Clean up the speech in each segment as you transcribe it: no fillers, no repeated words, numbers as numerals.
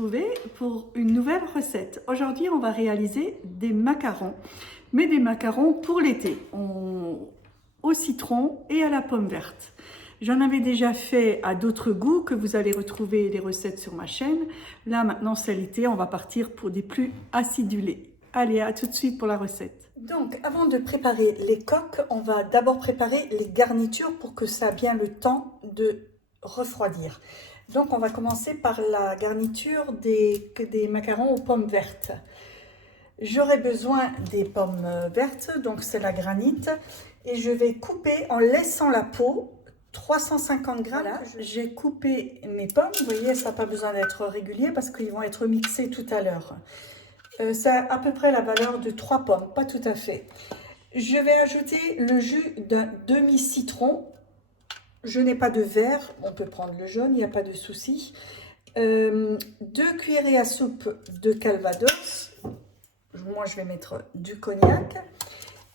retrouver pour une nouvelle recette. Aujourd'hui, on va réaliser des macarons, mais des macarons pour l'été, au citron et à la pomme verte. J'en avais déjà fait à d'autres goûts que vous allez retrouver les recettes sur ma chaîne. Là, maintenant, c'est l'été, on va partir pour des plus acidulés. Allez, à tout de suite pour la recette. Donc, avant de préparer les coques, on va d'abord préparer les garnitures pour que ça ait bien le temps de refroidir. Donc, on va commencer par la garniture des macarons aux pommes vertes. J'aurai besoin des pommes vertes, donc c'est la granite, et je vais couper en laissant la peau 350 grammes. Voilà, j'ai coupé mes pommes, vous voyez, ça n'a pas besoin d'être régulier parce qu'ils vont être mixés tout à l'heure. Ça a à peu près la valeur de 3 pommes, pas tout à fait. Je vais ajouter le jus d'un demi-citron. Je n'ai pas de verre, on peut prendre le jaune, il n'y a pas de souci. 2 cuillerées à soupe de calvados. Moi, je vais mettre du cognac.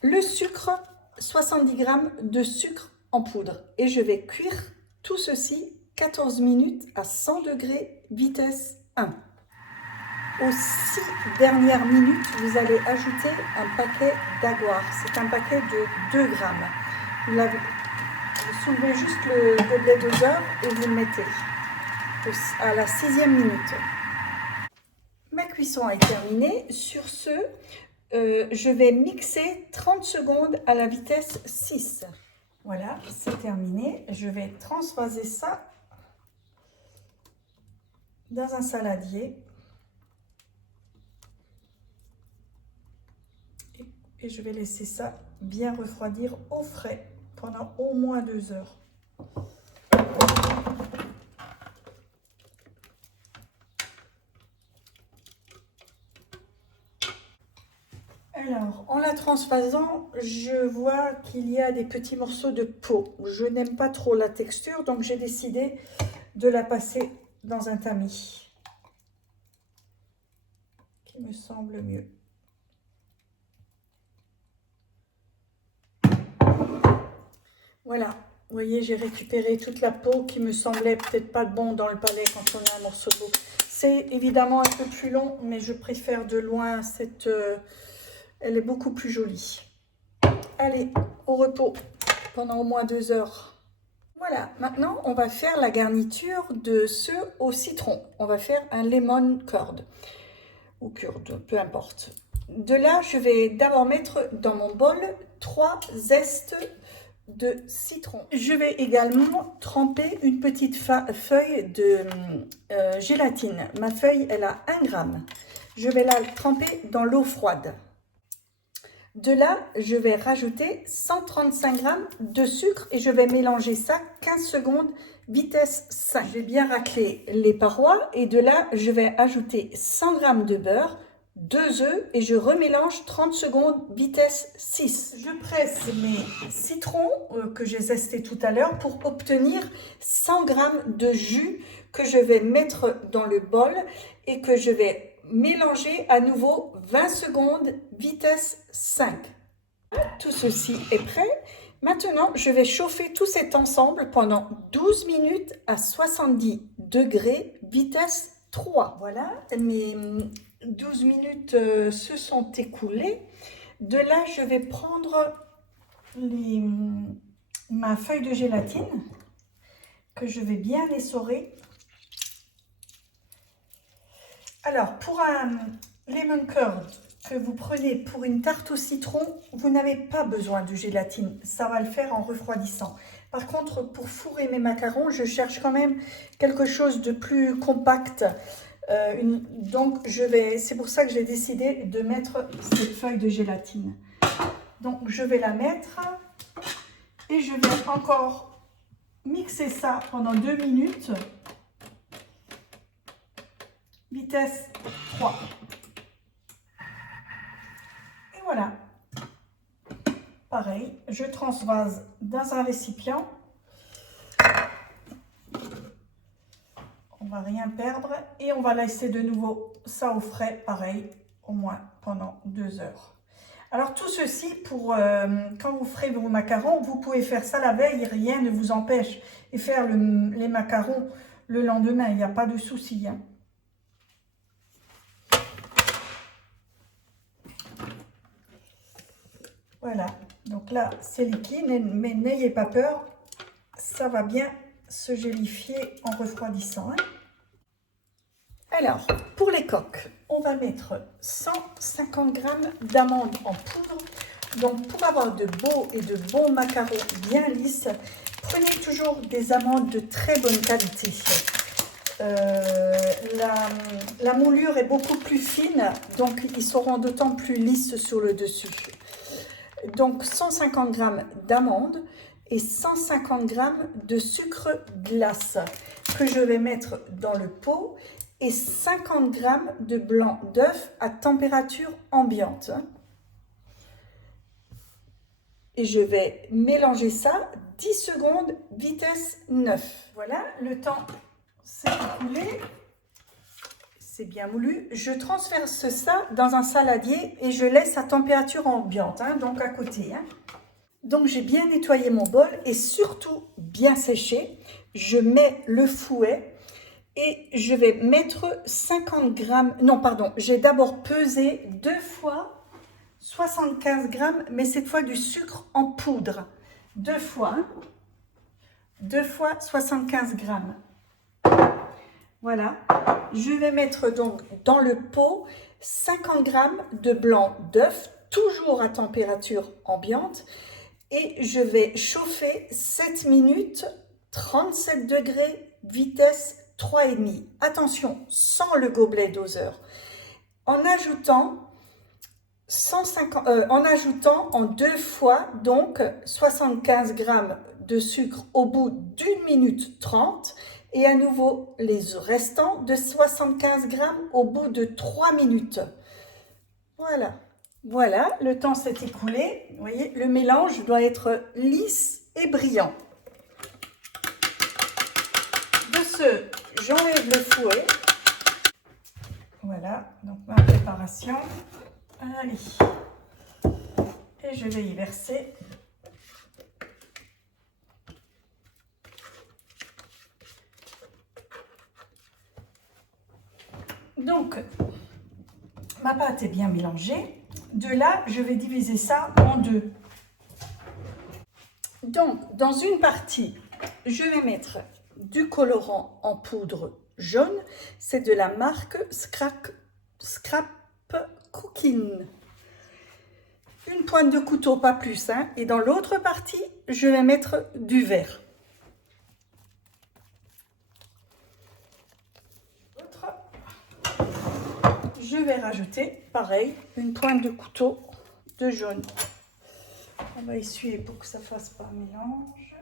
Le sucre, 70 g de sucre en poudre. Et je vais cuire tout ceci 14 minutes à 100 degrés, vitesse 1. Aux 6 dernières minutes, vous allez ajouter un paquet d'aguar. C'est un paquet de 2 grammes. Vous soulevez juste le gobelet doseur et vous le mettez à la 6e minute. Ma cuisson est terminée. Sur ce, je vais mixer 30 secondes à la vitesse 6. Voilà, c'est terminé. Je vais transvaser ça dans un saladier. Et je vais laisser ça bien refroidir au frais pendant au moins 2 heures. Alors, en la transvasant, je vois qu'il y a des petits morceaux de peau. Je n'aime pas trop la texture, donc j'ai décidé de la passer dans un tamis, qui me semble mieux. Voilà, vous voyez, j'ai récupéré toute la peau qui me semblait peut-être pas bon dans le palais quand on a un morceau de peau. C'est évidemment un peu plus long, mais je préfère de loin cette... elle est beaucoup plus jolie. Allez, au repos pendant au moins 2 heures. Voilà, maintenant on va faire la garniture de ceux au citron. On va faire un lemon curd ou curd, peu importe. De là, je vais d'abord mettre dans mon bol 3 zestes de citron. Je vais également tremper une petite feuille de gélatine. Ma feuille, elle a 1 gramme. Je vais la tremper dans l'eau froide. De là, je vais rajouter 135 g de sucre et je vais mélanger ça 15 secondes, vitesse 5. Je vais bien racler les parois et de là, je vais ajouter 100 g de beurre, 2 œufs et je remélange 30 secondes, vitesse 6. Je presse mes citrons que j'ai zestés tout à l'heure pour obtenir 100 g de jus que je vais mettre dans le bol et que je vais mélanger à nouveau 20 secondes, vitesse 5. Tout ceci est prêt. Maintenant, je vais chauffer tout cet ensemble pendant 12 minutes à 70 degrés, vitesse 3. Voilà, mes 12 minutes se sont écoulées. De là, je vais prendre ma feuille de gélatine que je vais bien essorer. Alors, pour un lemon curd que vous prenez pour une tarte au citron, vous n'avez pas besoin de gélatine. Ça va le faire en refroidissant. Par contre, pour fourrer mes macarons, je cherche quand même quelque chose de plus compact. Donc, c'est pour ça que j'ai décidé de mettre cette feuille de gélatine. Donc, je vais la mettre et je vais encore mixer ça pendant 2 minutes. Vitesse 3. Et voilà. Pareil, je transvase dans un récipient. On va rien perdre et on va laisser de nouveau ça au frais, pareil, au moins pendant 2 heures. Alors tout ceci, quand vous ferez vos macarons, vous pouvez faire ça la veille, rien ne vous empêche, et faire les macarons le lendemain, il n'y a pas de souci, hein. Voilà, donc là c'est liquide, mais n'ayez pas peur, ça va bien se gélifier en refroidissant. Hein. Alors, pour les coques, on va mettre 150 g d'amandes en poudre. Donc, pour avoir de beaux et de bons macarons bien lisses, prenez toujours des amandes de très bonne qualité. La moulure est beaucoup plus fine, donc ils seront d'autant plus lisses sur le dessus. Donc, 150 g d'amandes et 150 g de sucre glace que je vais mettre dans le pot et 50 g de blanc d'œuf à température ambiante. Et je vais mélanger ça 10 secondes, vitesse 9. Voilà, le temps s'est écoulé. C'est bien moulu. Je transverse ça dans un saladier et je laisse à température ambiante, hein, donc à côté. Hein. Donc j'ai bien nettoyé mon bol et surtout bien séché. Je mets le fouet et je vais mettre 50 g. Non, pardon, j'ai d'abord pesé 2 fois 75 g, mais cette fois du sucre en poudre. 2 fois, hein. 2 fois 75 g. Voilà, je vais mettre donc dans le pot 50 g de blanc d'œuf, toujours à température ambiante, et je vais chauffer 7 minutes, 37 degrés, vitesse 3,5. Attention, sans le gobelet doseur. En ajoutant en 2 fois donc 75 g de sucre au bout d'1 minute 30 et à nouveau les restants de 75 g au bout de 3 minutes. Voilà. Voilà, le temps s'est écoulé. Vous voyez, le mélange doit être lisse et brillant. De ce, j'enlève le fouet. Voilà, donc ma préparation. Allez. Et je vais y verser. Donc, ma pâte est bien mélangée. De là, je vais diviser ça en deux. Donc, dans une partie, je vais mettre du colorant en poudre jaune. C'est de la marque Scrap Cooking. Une pointe de couteau, pas plus. Hein. Et dans l'autre partie, je vais mettre du vert. Je vais rajouter, pareil, une pointe de couteau de jaune. On va essuyer pour que ça ne fasse pas un mélange.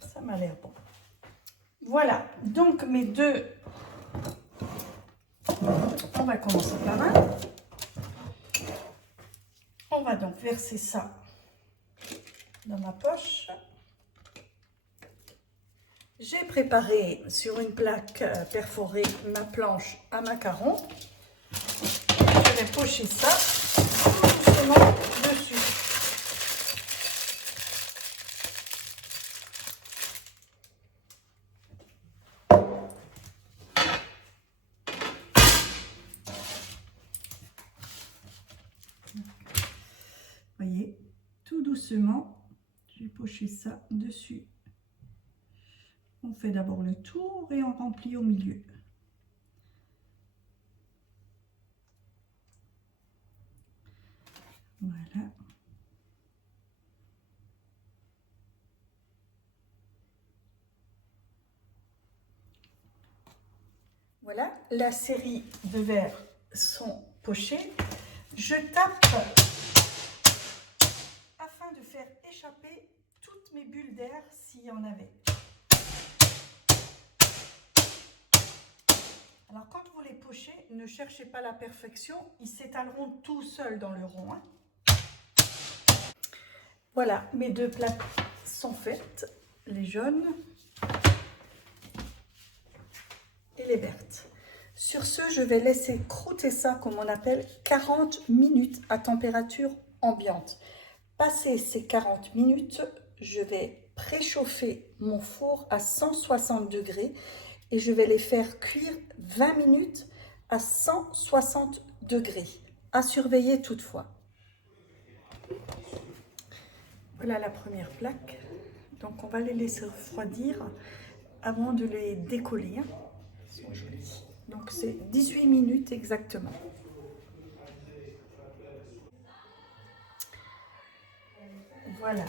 Ça m'a l'air bon. Voilà, donc mes deux, on va commencer par un. On va donc verser ça dans ma poche. J'ai préparé sur une plaque perforée ma planche à macarons. Je vais pocher ça doucement dessus. Voyez, tout doucement, je vais pocher ça dessus. On fait d'abord le tour et on remplit au milieu. Voilà. Voilà, la série de verres sont pochés. Je tape afin de faire échapper toutes mes bulles d'air s'il y en avait. Alors quand vous les pochez, ne cherchez pas la perfection, ils s'étaleront tout seuls dans le rond. Hein. Voilà, mes deux plaques sont faites, les jaunes et les vertes. Sur ce, je vais laisser croûter ça, comme on appelle, 40 minutes à température ambiante. Passé ces 40 minutes, je vais préchauffer mon four à 160 degrés et je vais les faire cuire 20 minutes à 160 degrés, à surveiller toutefois. Voilà la première plaque. Donc on va les laisser refroidir avant de les décoller. Ils sont jolis. Donc c'est 18 minutes exactement. Voilà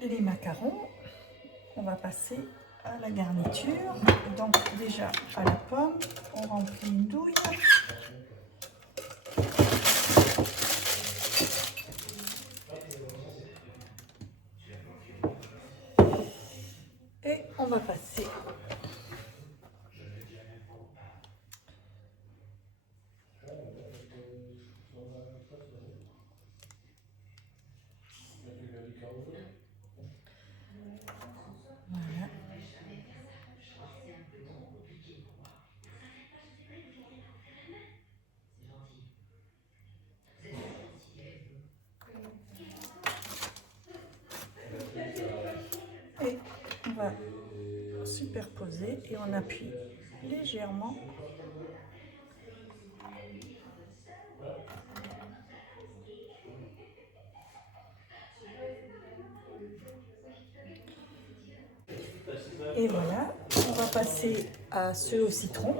les macarons. On va passer à la garniture. Donc déjà à la pomme, on remplit une douille. Et on va passer voilà. Et on va superposer et on appuie légèrement. Et voilà, on va passer à ceux au citron.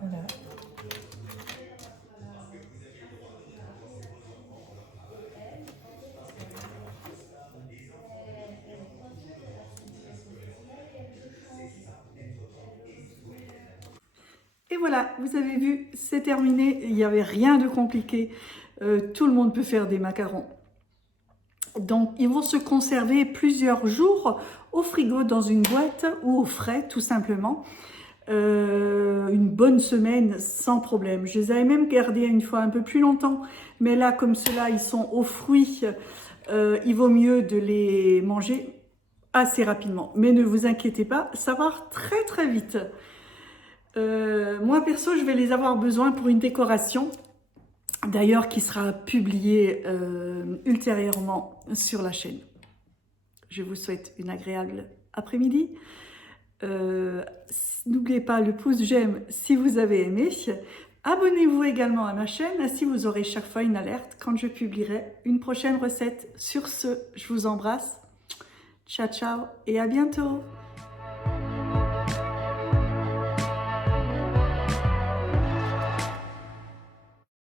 Voilà. Et voilà, vous avez vu, c'est terminé. Il n'y avait rien de compliqué. Tout le monde peut faire des macarons. Donc, ils vont se conserver plusieurs jours au frigo dans une boîte ou au frais, tout simplement. Une bonne semaine sans problème. Je les avais même gardés une fois un peu plus longtemps. Mais là, comme ceux-là, ils sont aux fruits, il vaut mieux de les manger assez rapidement. Mais ne vous inquiétez pas, ça part très très vite. Moi perso, je vais les avoir besoin pour une décoration, d'ailleurs qui sera publiée ultérieurement sur la chaîne. Je vous souhaite une agréable après-midi. N'oubliez pas le pouce j'aime si vous avez aimé. Abonnez-vous également à ma chaîne si vous aurez chaque fois une alerte quand je publierai une prochaine recette. Sur ce, je vous embrasse. Ciao, ciao et à bientôt.